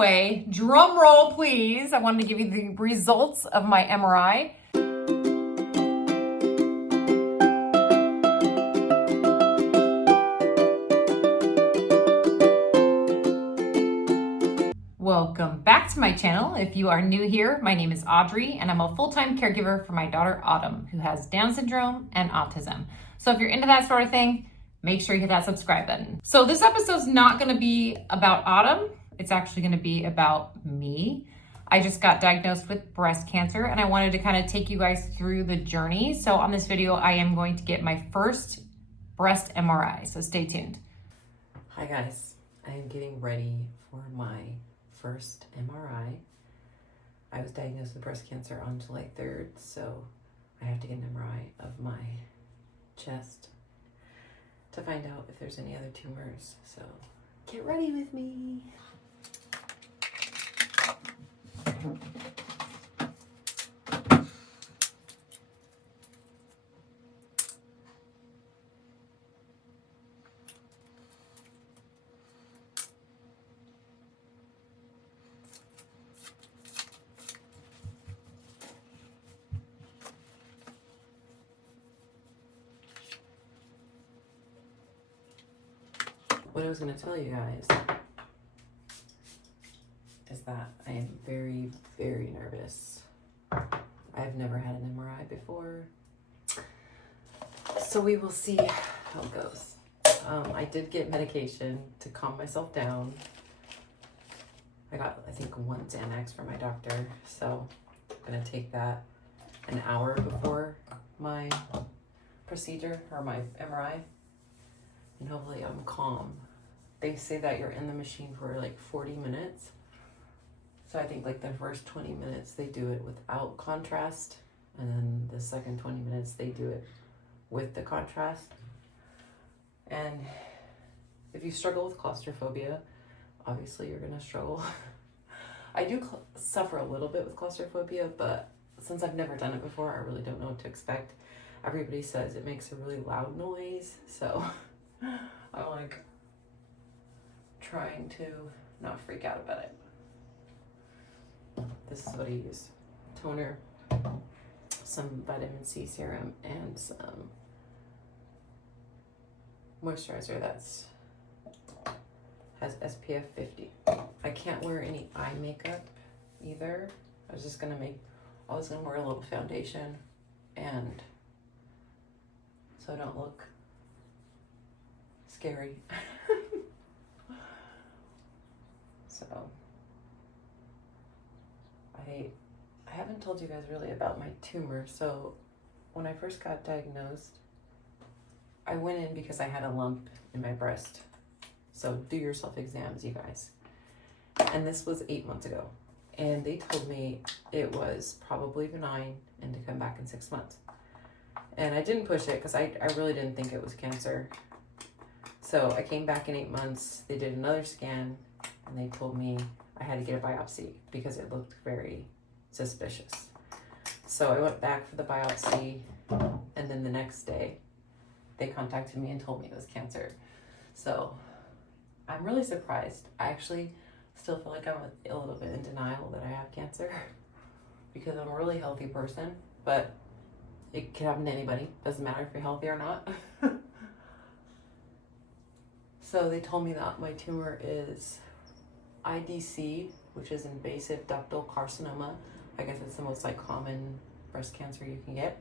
anyway, drum roll, please. I wanted to give you the results of my MRI. Welcome back to my channel. If you are new here, my name is Audrey and I'm a full-time caregiver for my daughter Autumn, who has Down syndrome and autism. So if you're into that sort of thing, make sure you hit that subscribe button. So this episode's not gonna be about Autumn. It's actually gonna be about me. I just got diagnosed with breast cancer and I wanted to kind of take you guys through the journey. So on this video, I am going to get my first breast MRI, so stay tuned. Hi guys, I am getting ready for my first MRI. I was diagnosed with breast cancer on July 3rd, so I have to get an MRI of my chest to find out if there's any other tumors. So get ready with me. What I was going to tell you guys is that I am very, very nervous. I've never had an MRI before, so we will see how it goes. I did get medication to calm myself down. I got, I think, 1 Xanax from my doctor, so I'm going to take that an hour before my procedure or my MRI, and hopefully I'm calm. They say that you're in the machine for like 40 minutes. So I think like the first 20 minutes they do it without contrast, and then the second 20 minutes they do it with the contrast. And if you struggle with claustrophobia, obviously you're gonna struggle. I do suffer a little bit with claustrophobia, but since I've never done it before, I really don't know what to expect. Everybody says it makes a really loud noise, so I'm like trying to not freak out about it. This is what I use: toner, some vitamin C serum, and some moisturizer that's has SPF 50. I can't wear any eye makeup either. I was gonna wear a little foundation, and so I don't look scary. So I haven't told you guys really about my tumor. So when I first got diagnosed, I went in because I had a lump in my breast. So do your self-exams, you guys. And this was 8 months ago. And they told me it was probably benign and to come back in 6 months. And I didn't push it because I really didn't think it was cancer. So I came back in 8 months. They did another scan and they told me I had to get a biopsy because it looked very suspicious. So I went back for the biopsy, and then the next day they contacted me and told me it was cancer. So I'm really surprised. I actually still feel like I'm a little bit in denial that I have cancer because I'm a really healthy person, but it can happen to anybody. Doesn't matter if you're healthy or not. So they told me that my tumor is IDC, which is invasive ductal carcinoma. I guess it's the most like common breast cancer you can get.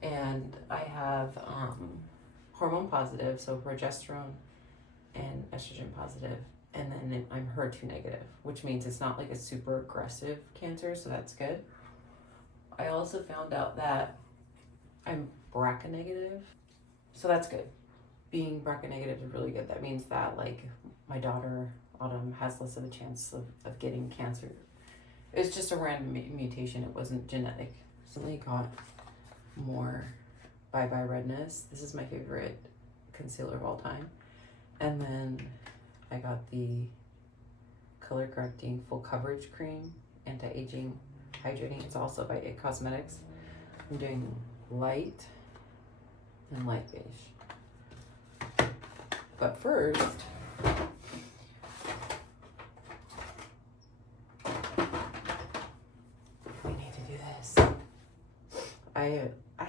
And I have hormone positive, so progesterone and estrogen positive. And then I'm HER2 negative, which means it's not like a super aggressive cancer, so that's good. I also found out that I'm BRCA negative, so that's good. Being BRCA negative is really good. That means that like my daughter Autumn has less of a chance of getting cancer. It's just a random mutation. It wasn't genetic. Recently got more Bye Bye Redness. This is my favorite concealer of all time. And then I got the Color Correcting Full Coverage Cream, Anti-Aging Hydrating. It's also by It Cosmetics. I'm doing light and light beige. But first, I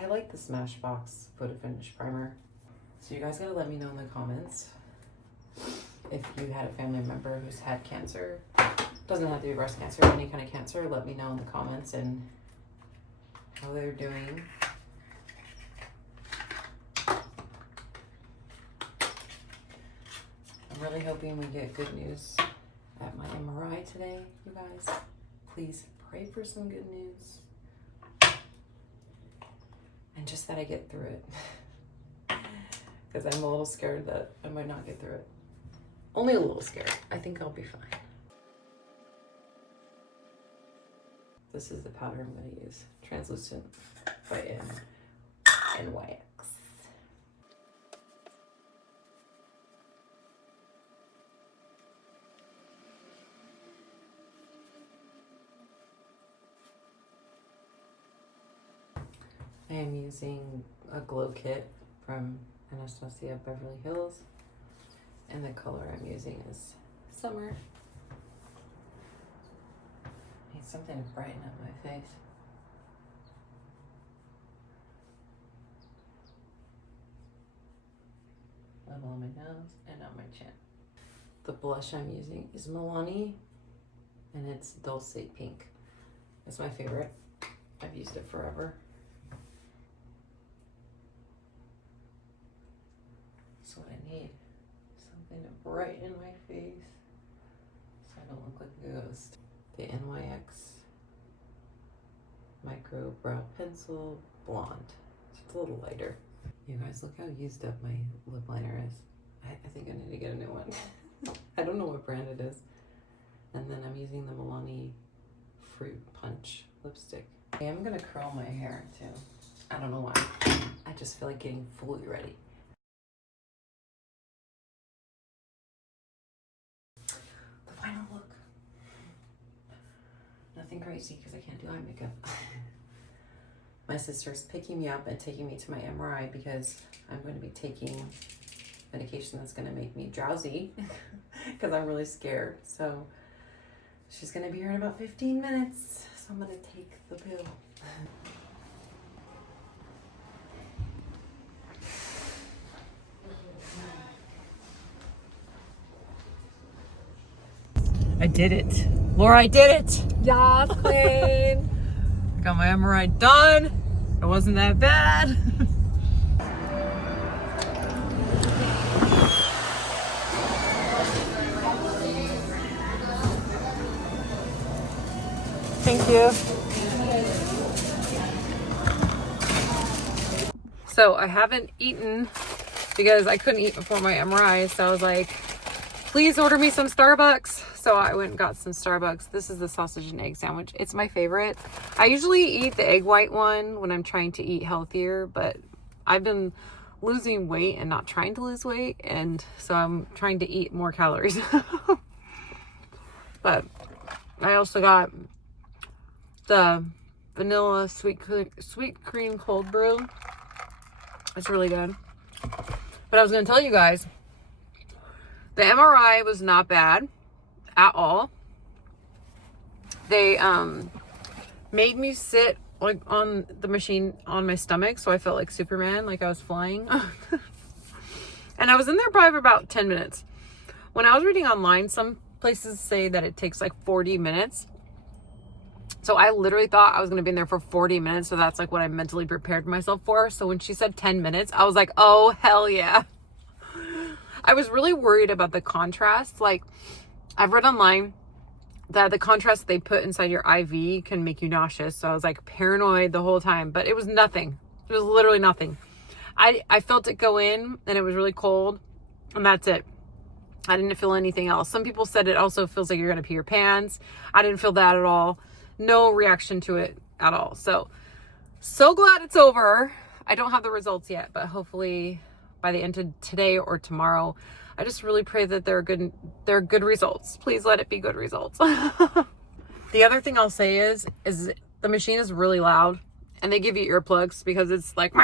like the Smashbox photo finish primer. So you guys gotta let me know in the comments if you had a family member who's had cancer. Doesn't have to be breast cancer, any kind of cancer. Let me know in the comments and how they're doing. I'm really hoping we get good news at my MRI today, you guys. Please pray for some good news. And just that I get through it. Because I'm a little scared that I might not get through it. Only a little scared. I think I'll be fine. This is the powder I'm going to use. Translucent by NYX. I am using a glow kit from Anastasia Beverly Hills, and the color I'm using is Summer. I need something to brighten up my face. A little on my nose and on my chin. The blush I'm using is Milani, and it's Dulce Pink. It's my favorite. I've used it forever. That's what I need. Something to brighten my face so I don't look like a ghost. The NYX Micro Brow Pencil Blonde. It's a little lighter. You guys, look how used up my lip liner is. I think I need to get a new one. I don't know what brand it is. And then I'm using the Milani Fruit Punch lipstick. Okay, I'm gonna curl my hair too. I don't know why. I just feel like getting fully ready. The final look. Nothing crazy because I can't do eye makeup. My sister's picking me up and taking me to my MRI because I'm going to be taking medication that's going to make me drowsy because I'm really scared. So she's going to be here in about 15 minutes. So I'm going to take the pill. I did it. Laura, I did it. Yes, queen. Got my MRI done. It wasn't that bad. Thank you. So I haven't eaten because I couldn't eat before my MRI. So I was like, please order me some Starbucks. So I went and got some Starbucks. This is the sausage and egg sandwich. It's my favorite. I usually eat the egg white one when I'm trying to eat healthier, but I've been losing weight and not trying to lose weight. And so I'm trying to eat more calories. But I also got the vanilla sweet cream cold brew. It's really good. But I was going to tell you guys, the MRI was not bad at all. They made me sit like on the machine on my stomach, so I felt like Superman, like I was flying. And I was in there probably for about 10 minutes. When I was reading online, some places say that it takes like 40 minutes. So I literally thought I was going to be in there for 40 minutes. So that's like what I mentally prepared myself for. So when she said 10 minutes, I was like, oh, hell yeah. I was really worried about the contrast. Like, I've read online that the contrast they put inside your IV can make you nauseous. So I was like paranoid the whole time, but it was nothing. It was literally nothing. I felt it go in and it was really cold and that's it. I didn't feel anything else. Some people said it also feels like you're going to pee your pants. I didn't feel that at all. No reaction to it at all. So glad it's over. I don't have the results yet, but hopefully by the end of today or tomorrow. I just really pray that they're good results. Please let it be good results. The other thing I'll say is the machine is really loud and they give you earplugs because it's like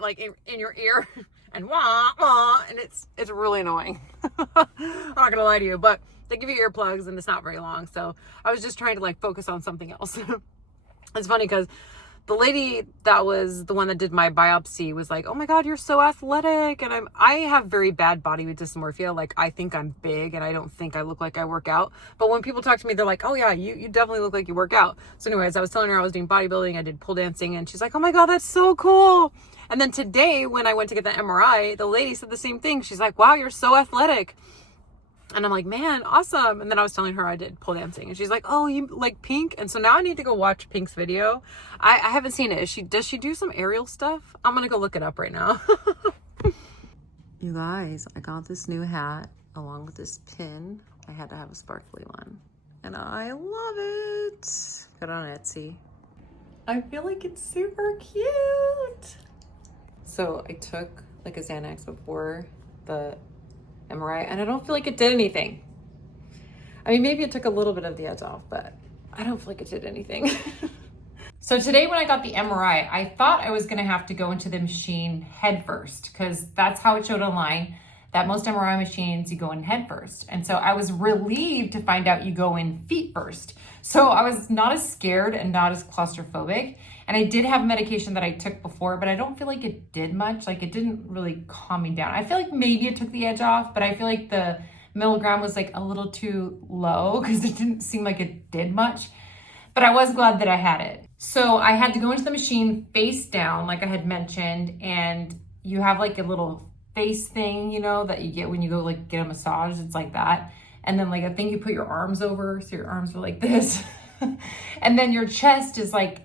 like in your ear and wah wah, and it's really annoying. I'm not gonna lie to you, but they give you earplugs and it's not very long. So I was just trying to like focus on something else. It's funny because the lady that was the one that did my biopsy was like, oh my God, you're so athletic. And I have very bad body dysmorphia. Like, I think I'm big and I don't think I look like I work out. But when people talk to me, they're like, oh yeah, you definitely look like you work out. So anyways, I was telling her I was doing bodybuilding. I did pole dancing and she's like, oh my God, that's so cool. And then today when I went to get the MRI, the lady said the same thing. She's like, wow, you're so athletic. And I'm like, man, awesome. And then I was telling her I did pole dancing. And she's like, oh, you like Pink? And so now I need to go watch Pink's video. I haven't seen it. Does she do some aerial stuff? I'm going to go look it up right now. You guys, I got this new hat along with this pin. I had to have a sparkly one. And I love it. Got it on Etsy. I feel like it's super cute. So I took like a Xanax before the MRI, and I don't feel like it did anything. I mean, maybe it took a little bit of the edge off, but I don't feel like it did anything. So today when I got the MRI, I thought I was gonna have to go into the machine head first, because that's how it showed online, that most MRI machines, you go in head first. And so I was relieved to find out you go in feet first. So I was not as scared and not as claustrophobic. And I did have medication that I took before, but I don't feel like it did much. Like, it didn't really calm me down. I feel like maybe it took the edge off, but I feel like the milligram was like a little too low because it didn't seem like it did much. But I was glad that I had it. So I had to go into the machine face down, like I had mentioned, and you have like a little face thing, you know, that you get when you go like get a massage. It's like that. And then like a thing you put your arms over, so your arms are like this. And then your chest is like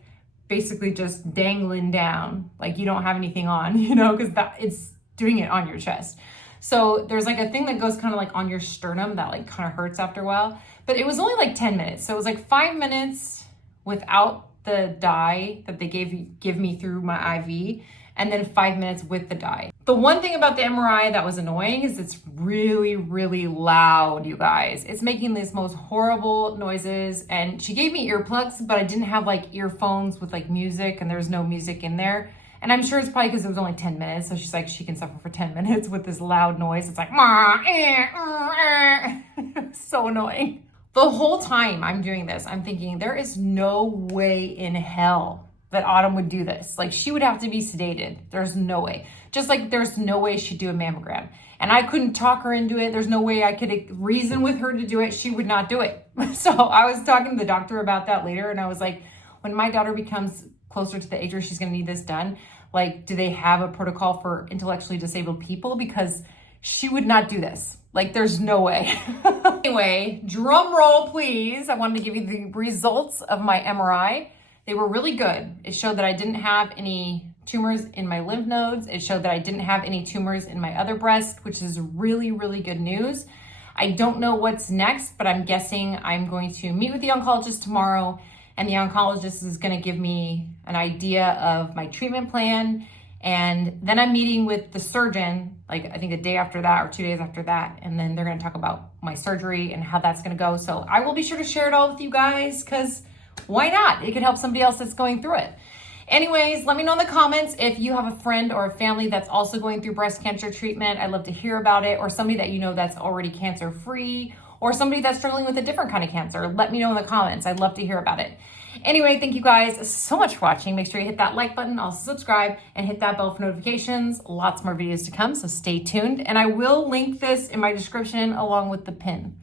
basically just dangling down, like you don't have anything on, you know, because that it's doing it on your chest. So there's like a thing that goes kind of like on your sternum that like kind of hurts after a while, but it was only like 10 minutes. So it was like 5 minutes without the dye that they give me through my IV, and then 5 minutes with the dye. The one thing about the MRI that was annoying is it's really, really loud, you guys. It's making these most horrible noises, and she gave me earplugs, but I didn't have like earphones with like music, and there's no music in there. And I'm sure it's probably because it was only 10 minutes. So she's like, she can suffer for 10 minutes with this loud noise. It's like, so annoying. The whole time I'm doing this, I'm thinking there is no way in hell that Autumn would do this. Like, she would have to be sedated. There's no way. Just like there's no way she'd do a mammogram. And I couldn't talk her into it. There's no way I could reason with her to do it. She would not do it. So I was talking to the doctor about that later, and I was like, when my daughter becomes closer to the age where she's gonna need this done, like, do they have a protocol for intellectually disabled people? Because she would not do this. Like, there's no way. Anyway, drum roll, please. I wanted to give you the results of my MRI. They were really good. It showed that I didn't have any tumors in my lymph nodes. It showed that I didn't have any tumors in my other breast, which is really, really good news. I don't know what's next, but I'm guessing I'm going to meet with the oncologist tomorrow, and the oncologist is going to give me an idea of my treatment plan. And then I'm meeting with the surgeon, like I think a day after that or 2 days after that. And then they're going to talk about my surgery and how that's going to go. So I will be sure to share it all with you guys, because why not? It could help somebody else that's going through it. Anyways, let me know in the comments if you have a friend or a family that's also going through breast cancer treatment. I'd love to hear about it, or somebody that you know that's already cancer free, or somebody that's struggling with a different kind of cancer. Let me know in the comments. I'd love to hear about it. Anyway, thank you guys so much for watching. Make sure you hit that like button, also subscribe, and hit that bell for notifications. Lots more videos to come, so stay tuned. And I will link this in my description along with the pin.